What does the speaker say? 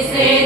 say